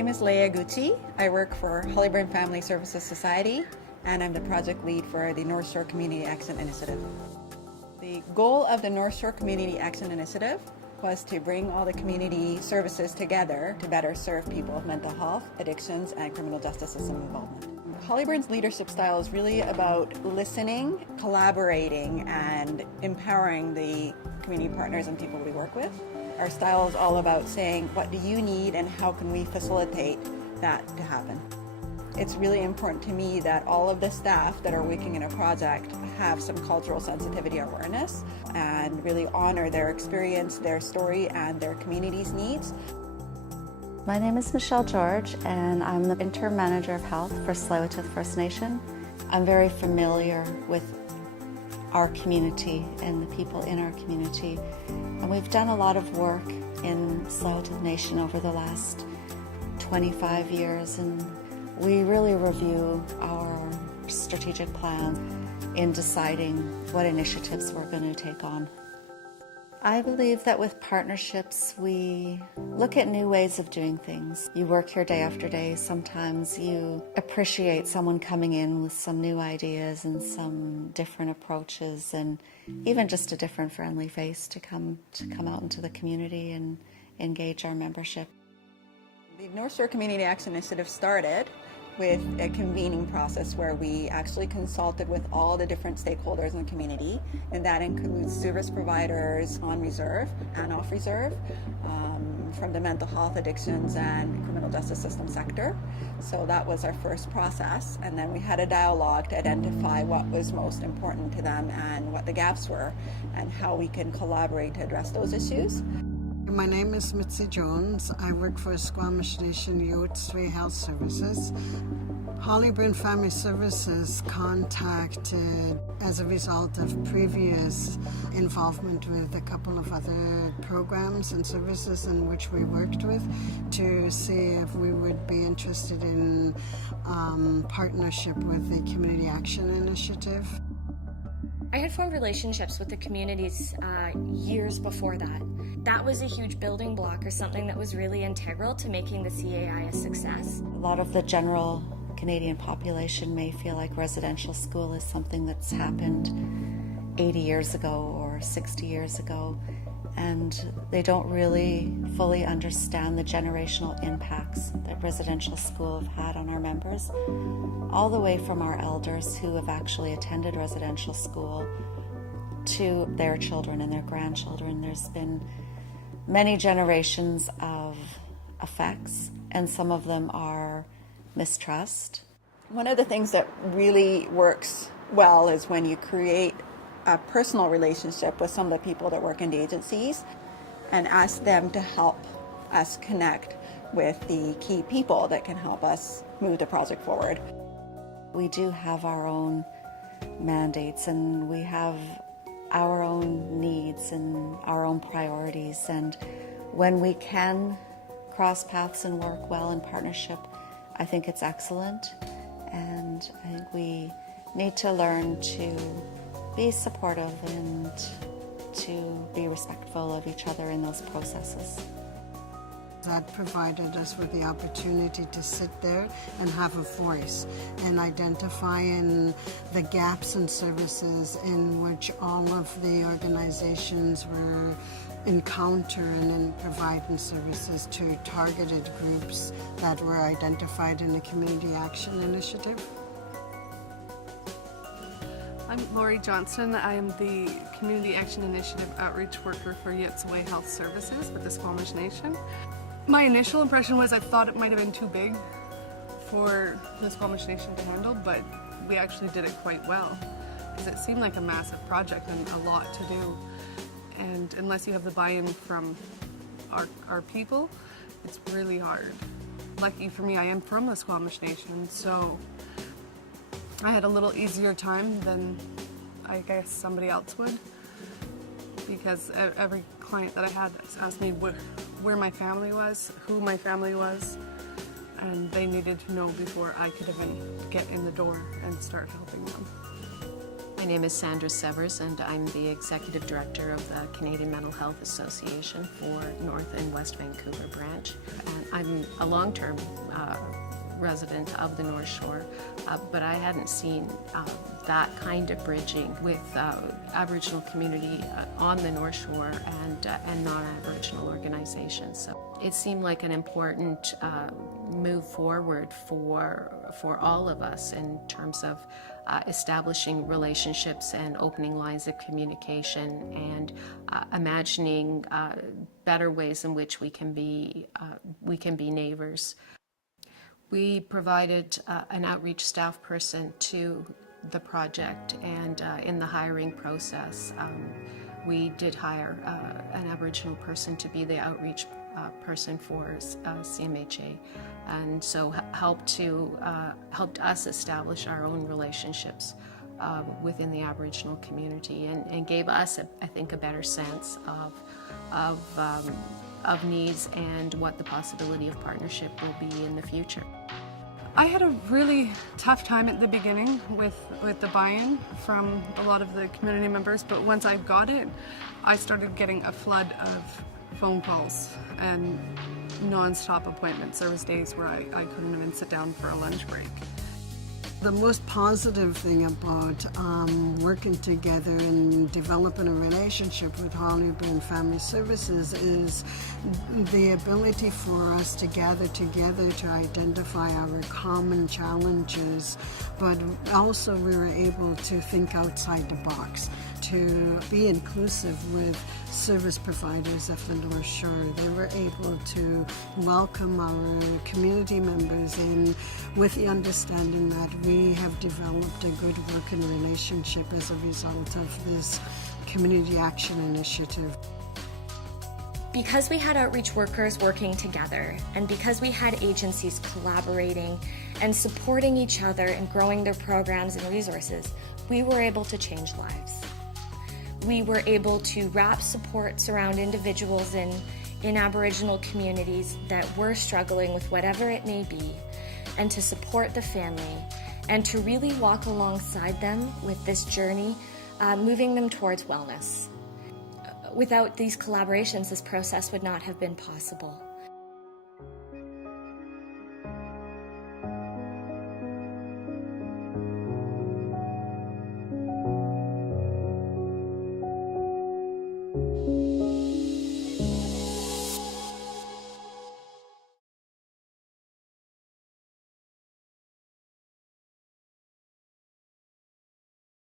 name is Leah Gucci. I work for Hollyburn Family Services Society, and I'm the project lead for the North Shore Community Action Initiative. The goal of the North Shore Community Action Initiative was to bring all the community services together to better serve people with mental health, addictions, and criminal justice system involvement. Hollyburn's leadership style is really about listening, collaborating, and empowering the community partners and people we work with. Our style is all about saying, what do you need and how can we facilitate that to happen? It's really important to me that all of the staff that are working in a project have some cultural sensitivity awareness and really honor their experience, their story, and their community's needs. My name is Michelle George, and I'm the Interim Manager of Health for Tsleil-Waututh First Nation. I'm very familiar with our community and the people in our community, and we've done a lot of work in Tsleil-Waututh Nation over the last 25 years, and we really review our strategic plan in deciding what initiatives we're going to take on. I believe that with partnerships, we look at new ways of doing things. You work here day after day. Sometimes you appreciate someone coming in with some new ideas and some different approaches, and even just a different friendly face to come out into the community and engage our membership. The North Shore Community Action Initiative started with a convening process where we actually consulted with all the different stakeholders in the community, and that includes service providers on reserve and off reserve, from the mental health, addictions, and criminal justice system sector. So that was our first process, and then we had a dialogue to identify what was most important to them and what the gaps were and how we can collaborate to address those issues. My name is Mitzi Jones. I work for Squamish Nation Yoatswe Health Services. Hollyburn Family Services contacted as a result of previous involvement with a couple of other programs and services in which we worked with to see if we would be interested in partnership with the Community Action Initiative. I had formed relationships with the communities years before that. That was a huge building block, or something that was really integral to making the CAI a success. A lot of the general Canadian population may feel like residential school is something that's happened 80 years ago or 60 years ago, and they don't really fully understand the generational impacts that residential school have had on our members, all the way from our elders who have actually attended residential school to their children and their grandchildren. There's been many generations of effects, and some of them are mistrust. One of the things that really works well is when you create a personal relationship with some of the people that work in the agencies and ask them to help us connect with the key people that can help us move the project forward. We do have our own mandates, and we have our own needs and our own priorities, and when we can cross paths and work well in partnership, I think it's excellent, and I think we need to learn to be supportive and to be respectful of each other in those processes. That provided us with the opportunity to sit there and have a voice and identifying the gaps in services in which all of the organizations were encountering and providing services to targeted groups that were identified in the Community Action Initiative. I'm Lori Johnson. I am the Community Action Initiative outreach worker for Yoatswe Health Services with the Squamish Nation. My initial impression was I thought it might have been too big for the Squamish Nation to handle, but we actually did it quite well because it seemed like a massive project and a lot to do. And unless you have the buy-in from our people, it's really hard. Lucky for me, I am from the Squamish Nation, so I had a little easier time than I guess somebody else would, because every client that I had asked me where my family was, who my family was, and they needed to know before I could even get in the door and start helping them. My name is Sandra Severs, and I'm the Executive Director of the Canadian Mental Health Association for North and West Vancouver branch. And I'm a long-term resident of the North Shore, but I hadn't seen that kind of bridging with Aboriginal community on the North Shore and non-Aboriginal organizations. So it seemed like an important move forward for all of us in terms of establishing relationships and opening lines of communication and imagining better ways in which we can be neighbors. We provided an outreach staff person to the project, and in the hiring process, we did hire an Aboriginal person to be the outreach person for CMHA, and so helped us establish our own relationships within the Aboriginal community, and gave us, I think, a better sense of needs and what the possibility of partnership will be in the future. I had a really tough time at the beginning with the buy-in from a lot of the community members, but once I got it, I started getting a flood of phone calls and non-stop appointments. There was days where I couldn't even sit down for a lunch break. The most positive thing about working together and developing a relationship with Hollyburn Family Services is the ability for us to gather together to identify our common challenges, but also we were able to think outside the box, to be inclusive with service providers of the North Shore. They were able to welcome our community members in with the understanding that we have developed a good working relationship as a result of this community action initiative. Because we had outreach workers working together, and because we had agencies collaborating and supporting each other and growing their programs and resources, we were able to change lives. We were able to wrap supports around individuals in Aboriginal communities that were struggling with whatever it may be, and to support the family, and to really walk alongside them with this journey, moving them towards wellness. Without these collaborations, this process would not have been possible.